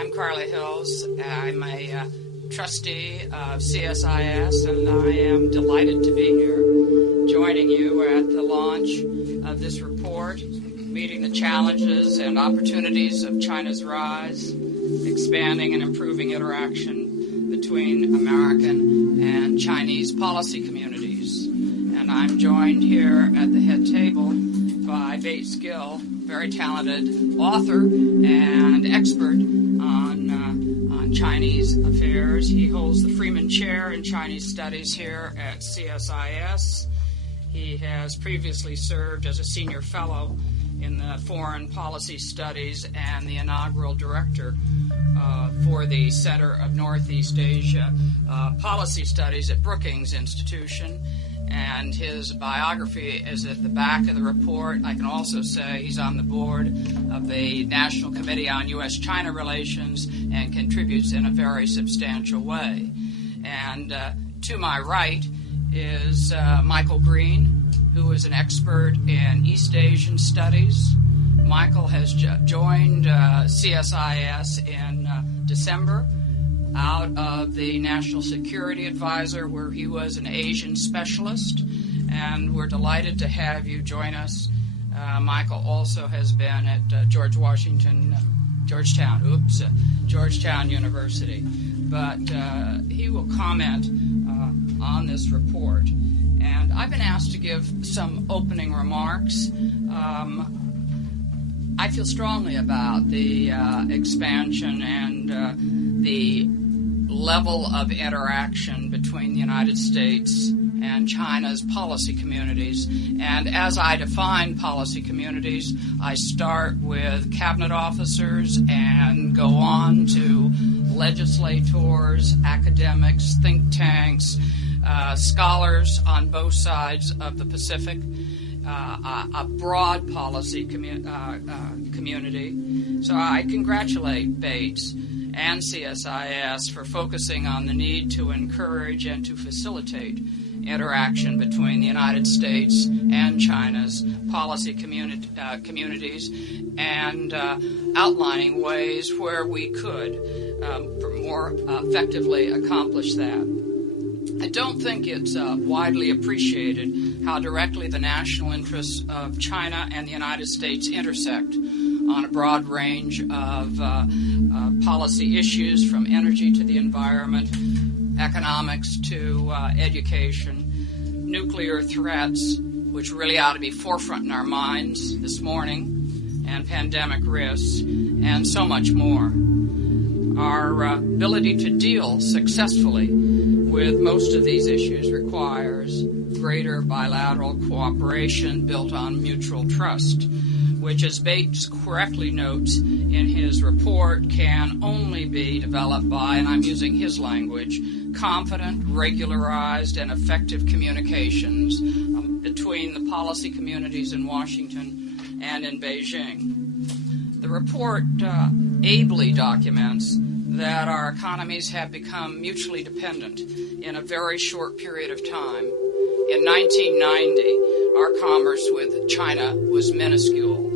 I'm Carla Hills. I'm a trustee of CSIS, and I am delighted to be here joining you at the launch of this report, Meeting the Challenges and Opportunities of China's Rise, Expanding and Improving Interaction Between American and Chinese Policy Communities. And I'm joined here at the head table by Bates Gill, very talented author and expert on Chinese affairs. He holds the Freeman Chair in Chinese Studies here at CSIS. He has previously served as a senior fellow in the Foreign Policy Studies and the inaugural director for the Center of Northeast Asia Policy Studies at Brookings Institution. And his biography is at the back of the report. I can also say he's on the board of the National Committee on U.S.-China Relations and contributes in a very substantial way. And to my right is Michael Green, who is an expert in East Asian studies. Michael has joined CSIS in December out of the National Security Advisor, where he was an Asian specialist, and we're delighted to have you join us. Michael also has been at Georgetown University, but he will comment on this report. And I've been asked to give some opening remarks. I feel strongly about the expansion and the level of interaction between the United States and China's policy communities. And as I define policy communities, I start with cabinet officers and go on to legislators, academics, think tanks, scholars on both sides of the Pacific, a broad policy community. So I congratulate Bates and CSIS for focusing on the need to encourage and to facilitate interaction between the United States and China's policy communities, and outlining ways where we could more effectively accomplish that. I don't think it's widely appreciated how directly the national interests of China and the United States intersect on a broad range of policy issues, from energy to the environment, economics to education, nuclear threats, which really ought to be forefront in our minds this morning, and pandemic risks, and so much more. Our ability to deal successfully with most of these issues requires greater bilateral cooperation built on mutual trust, which, as Bates correctly notes in his report, can only be developed by, and I'm using his language, confident, regularized, and effective communications between the policy communities in Washington and in Beijing. The report ably documents that our economies have become mutually dependent in a very short period of time. In 1990, our commerce with China was minuscule.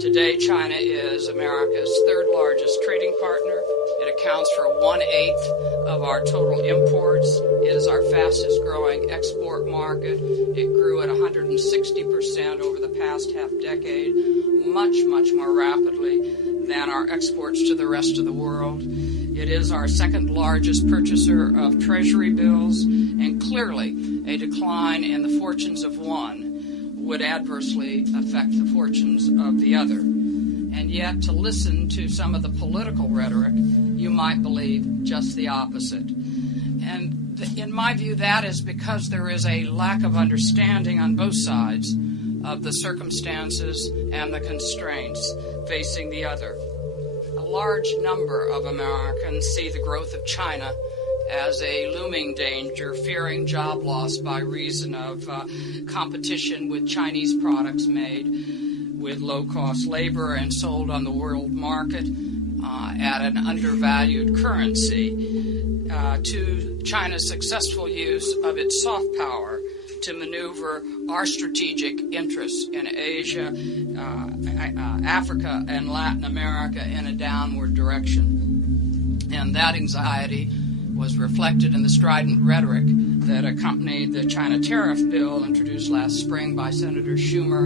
Today, China is America's third largest trading partner. It accounts for 1/8 of our total imports. It is our fastest growing export market. It grew at 160% over the past half decade, much, much more rapidly than our exports to the rest of the world. It is our second largest purchaser of treasury bills, and clearly a decline in the fortunes of one would adversely affect the fortunes of the other. And yet, to listen to some of the political rhetoric, you might believe just the opposite. And in my view, that is because there is a lack of understanding on both sides of the circumstances and the constraints facing the other. A large number of Americans see the growth of China as a looming danger, fearing job loss by reason of competition with Chinese products made with low-cost labor and sold on the world market at an undervalued currency, to China's successful use of its soft power to maneuver our strategic interests in Asia, Africa, and Latin America in a downward direction. And that anxiety was reflected in the strident rhetoric that accompanied the China tariff bill introduced last spring by Senator Schumer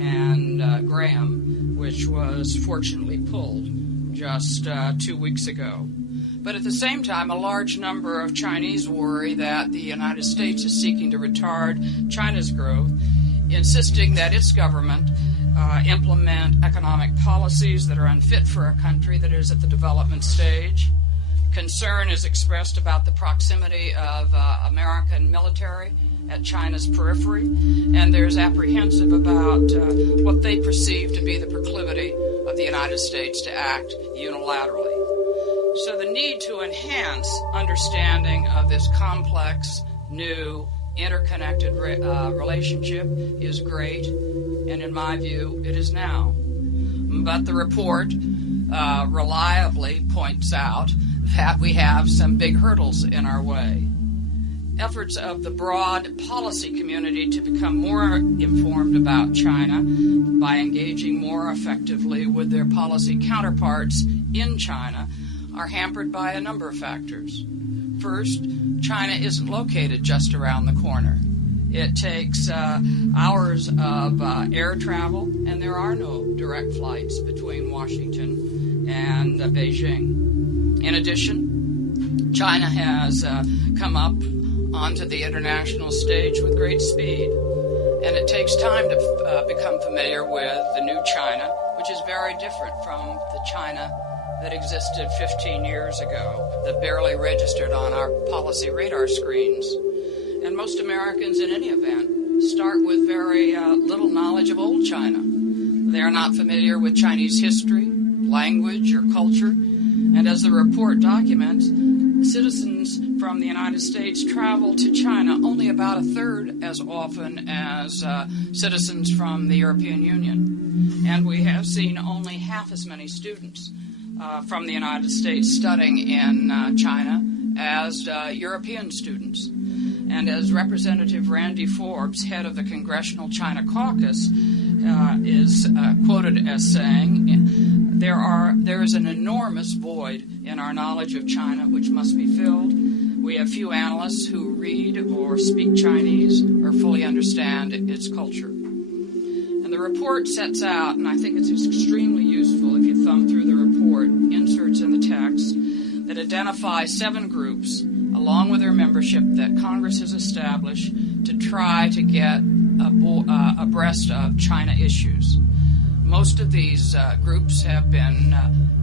and Graham, which was fortunately pulled just 2 weeks ago. But at the same time, a large number of Chinese worry that the United States is seeking to retard China's growth, insisting that its government implement economic policies that are unfit for a country that is at the development stage. Concern is expressed about the proximity of American military at China's periphery, and there's apprehensive about what they perceive to be the proclivity of the United States to act unilaterally. So the need to enhance understanding of this complex, new, interconnected relationship is great, and in my view, it is now. But the report reliably points out that we have some big hurdles in our way. Efforts of the broad policy community to become more informed about China by engaging more effectively with their policy counterparts in China are hampered by a number of factors. First, China isn't located just around the corner. It takes hours of air travel, and there are no direct flights between Washington and Beijing. In addition, China has come up onto the international stage with great speed, and it takes time to become familiar with the new China, which is very different from the China that existed 15 years ago, that barely registered on our policy radar screens. And most Americans, in any event, start with very little knowledge of old China. They are not familiar with Chinese history, language, or culture. And as the report documents, citizens from the United States travel to China only about a third as often as citizens from the European Union. And we have seen only half as many students from the United States studying in China as European students. And as Representative Randy Forbes, head of the Congressional China Caucus, is quoted as saying, there is an enormous void in our knowledge of China which must be filled. We have few analysts who read or speak Chinese or fully understand its culture. And the report sets out, and I think it's extremely useful if you thumb through the report, inserts in the text, that identify 7 groups, along with their membership, that Congress has established to try to get abreast of China issues. Most of these groups have been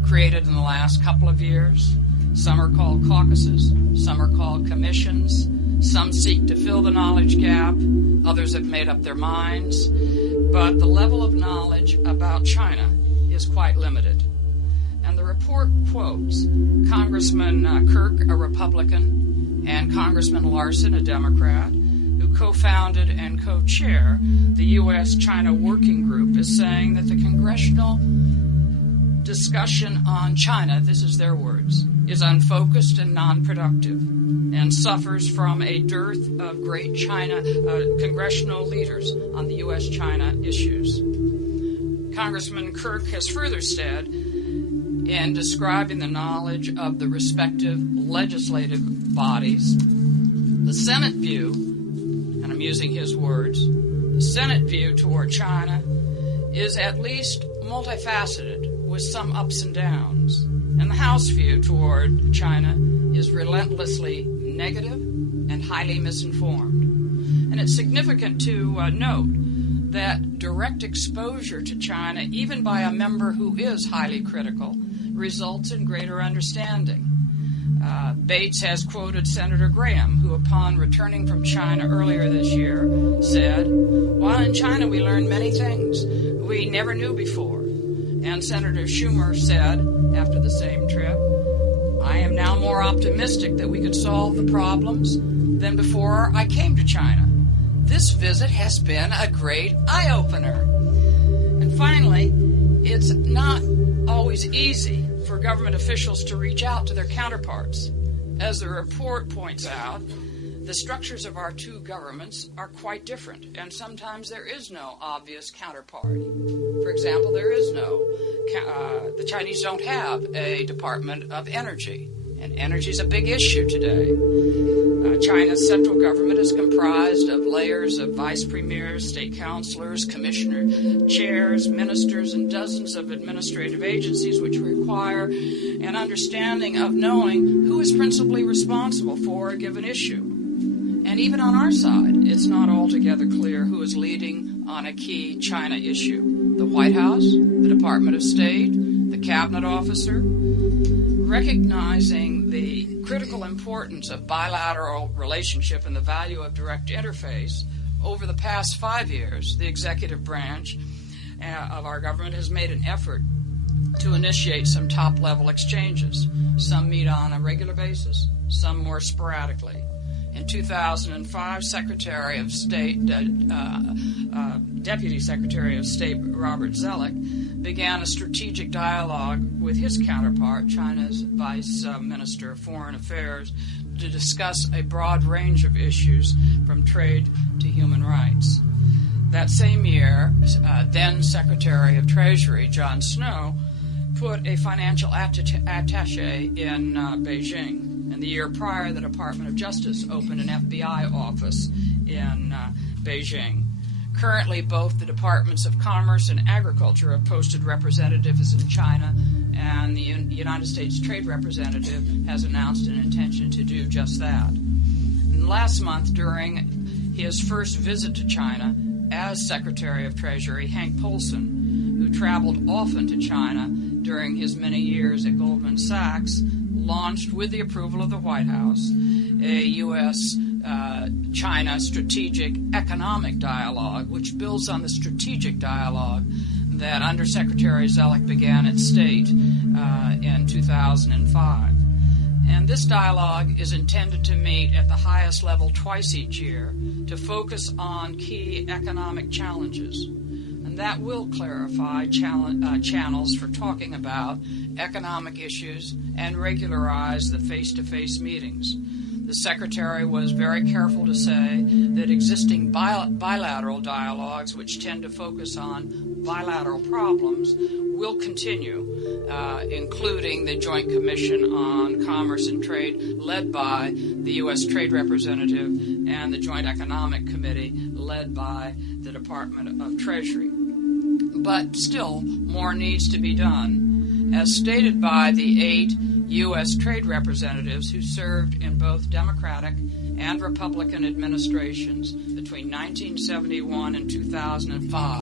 created in the last couple of years. Some are called caucuses, some are called commissions, some seek to fill the knowledge gap, others have made up their minds, but the level of knowledge about China is quite limited. And the report quotes Congressman Kirk, a Republican, and Congressman Larson, a Democrat, who co-founded and co-chair the U.S.-China Working Group, as saying that the congressional discussion on China, this is their words, is unfocused and non-productive and suffers from a dearth of great China congressional leaders on the U.S.-China issues. Congressman Kirk has further said, in describing the knowledge of the respective legislative bodies, the Senate view, and I'm using his words, the Senate view toward China is at least multifaceted with some ups and downs, and the House view toward China is relentlessly negative and highly misinformed. And it's significant to note that direct exposure to China, even by a member who is highly critical, results in greater understanding. Bates has quoted Senator Graham, who upon returning from China earlier this year said, "While in China we learned many things we never knew before." And Senator Schumer said, after the same trip, "I am now more optimistic that we could solve the problems than before I came to China. This visit has been a great eye-opener." And finally, it's not always easy for government officials to reach out to their counterparts. As the report points out, The structures of our two governments are quite different, and sometimes there is no obvious counterparty. For example, the Chinese don't have a Department of Energy, and energy is a big issue today. China's central government is comprised of layers of vice premiers, state councilors, commissioner chairs, ministers, and dozens of administrative agencies, which require an understanding of knowing who is principally responsible for a given issue. And even on our side, it's not altogether clear who is leading on a key China issue. The White House, the Department of State, the cabinet officer. Recognizing the critical importance of bilateral relationship and the value of direct interface, over the past 5 years, the executive branch of our government has made an effort to initiate some top-level exchanges. Some meet on a regular basis, some more sporadically. In 2005, Secretary of State, Deputy Secretary of State Robert Zoellick began a strategic dialogue with his counterpart, China's Vice Minister of Foreign Affairs, to discuss a broad range of issues from trade to human rights. That same year, then Secretary of Treasury John Snow put a financial attaché in Beijing. And the year prior, the Department of Justice opened an FBI office in Beijing. Currently, both the Departments of Commerce and Agriculture have posted representatives in China, and the United States Trade Representative has announced an intention to do just that. And last month, during his first visit to China as Secretary of Treasury, Hank Paulson, who traveled often to China during his many years at Goldman Sachs, launched, with the approval of the White House, a U.S.-China strategic economic dialogue, which builds on the strategic dialogue that Undersecretary Zoellick began at State in 2005. And this dialogue is intended to meet at the highest level twice each year to focus on key economic challenges. And that will clarify channels for talking about economic issues and regularize the face-to-face meetings. The Secretary was very careful to say that existing bilateral dialogues, which tend to focus on bilateral problems, will continue, including the Joint Commission on Commerce and Trade led by the U.S. Trade Representative and the Joint Economic Committee led by the Department of Treasury. But still, more needs to be done, as stated by the 8 U.S. trade representatives who served in both Democratic and Republican administrations between 1971 and 2005.